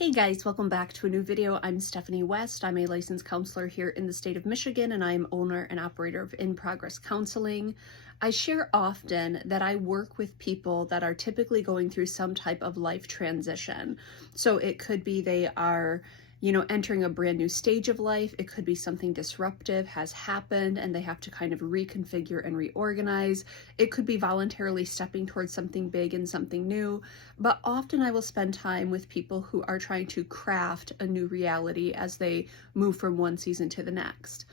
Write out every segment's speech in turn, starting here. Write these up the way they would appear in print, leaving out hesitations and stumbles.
Hey guys, welcome back to a new video. I'm Stephanie West. I'm a licensed counselor here in the state of Michigan, and I'm owner and operator of In Progress Counseling. I share often that I work with people that are typically going through some type of life transition. So it could be they are entering a brand new stage of life. It could be something disruptive has happened and they have to kind of reconfigure and reorganize. It could be voluntarily stepping towards something big and something new. But often I will spend time with people who are trying to craft a new reality as they move from one season to the next.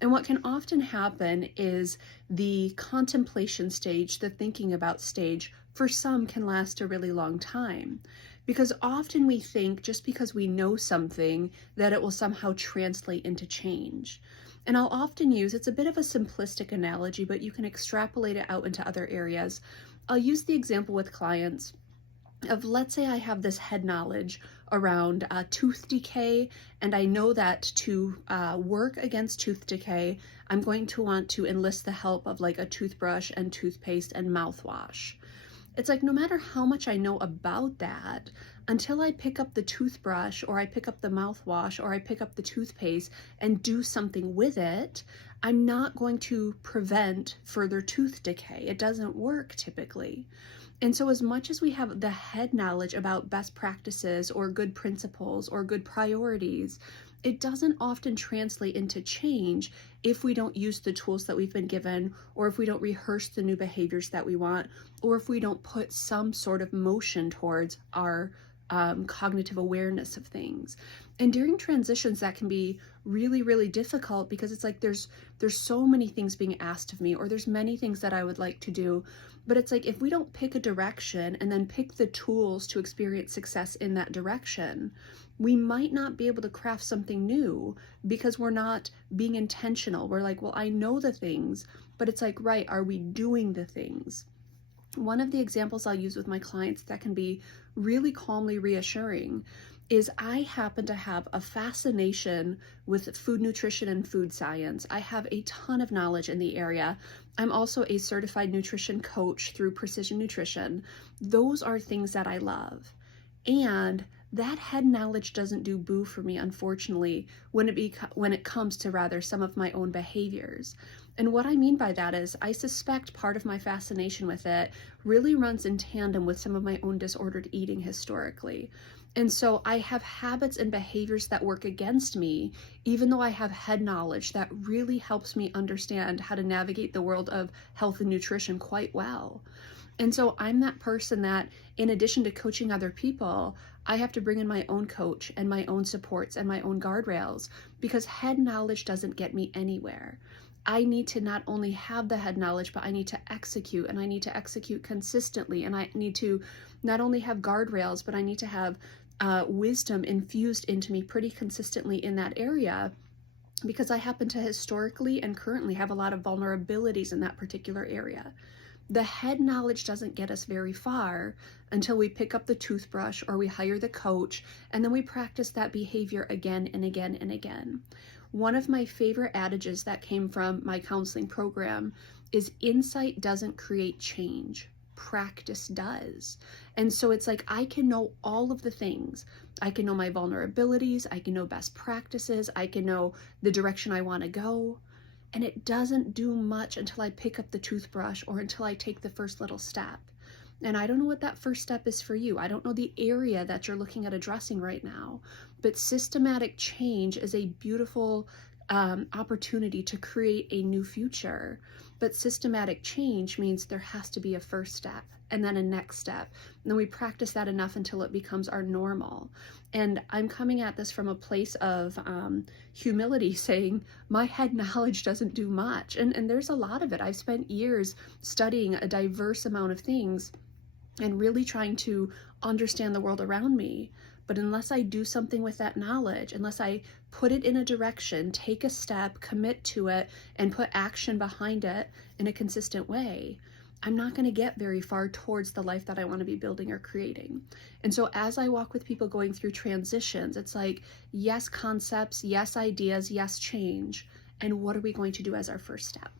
And what can often happen is the contemplation stage, the thinking about stage, for some can last a really long time. Because often we think just because we know something that it will somehow translate into change. And I'll often use, it's a bit of a simplistic analogy, but you can extrapolate it out into other areas. I'll use the example with clients of, let's say I have this head knowledge around tooth decay, and I know that to work against tooth decay, I'm going to want to enlist the help of like a toothbrush and toothpaste and mouthwash. It's like no matter how much I know about that, until I pick up the toothbrush or I pick up the mouthwash or I pick up the toothpaste and do something with it, I'm not going to prevent further tooth decay. It doesn't work typically. And so as much as we have the head knowledge about best practices or good principles or good priorities, it doesn't often translate into change if we don't use the tools that we've been given, or if we don't rehearse the new behaviors that we want, or if we don't put some sort of motion towards our cognitive awareness of things. And during transitions, that can be really, really difficult because it's like there's so many things being asked of me, or there's many things that I would like to do. But it's like if we don't pick a direction and then pick the tools to experience success in that direction, we might not be able to craft something new because we're not being intentional. We're like, well, I know the things, but it's like, right, are we doing the things? One of the examples I'll use with my clients that can be really calmly reassuring is I happen to have a fascination with food nutrition and food science. I have a ton of knowledge in the area. I'm also a certified nutrition coach through Precision Nutrition. Those are things that I love. And that head knowledge doesn't do boo for me, unfortunately, when it comes to rather some of my own behaviors. And what I mean by that is I suspect part of my fascination with it really runs in tandem with some of my own disordered eating historically. And so I have habits and behaviors that work against me, even though I have head knowledge that really helps me understand how to navigate the world of health and nutrition quite well. And so I'm that person that, in addition to coaching other people, I have to bring in my own coach and my own supports and my own guardrails, because head knowledge doesn't get me anywhere. I need to not only have the head knowledge, but I need to execute, and I need to execute consistently. And I need to not only have guardrails, but I need to have wisdom infused into me pretty consistently in that area, because I happen to historically and currently have a lot of vulnerabilities in that particular area. The head knowledge doesn't get us very far until we pick up the toothbrush or we hire the coach, and then we practice that behavior again and again and again. One of my favorite adages that came from my counseling program is insight doesn't create change, practice does. And so it's like I can know all of the things. I can know my vulnerabilities, I can know best practices, I can know the direction I want to go. And it doesn't do much until I pick up the toothbrush or until I take the first little step. And I don't know what that first step is for you. I don't know the area that you're looking at addressing right now, but systematic change is a beautiful opportunity to create a new future. But systematic change means there has to be a first step and then a next step. And then we practice that enough until it becomes our normal. And I'm coming at this from a place of humility, saying my head knowledge doesn't do much. And there's a lot of it. I've spent years studying a diverse amount of things and really trying to understand the world around me. But unless I do something with that knowledge, unless I put it in a direction, take a step, commit to it, and put action behind it in a consistent way, I'm not going to get very far towards the life that I want to be building or creating. And so as I walk with people going through transitions, it's like, yes, concepts, yes, ideas, yes, change. And what are we going to do as our first step?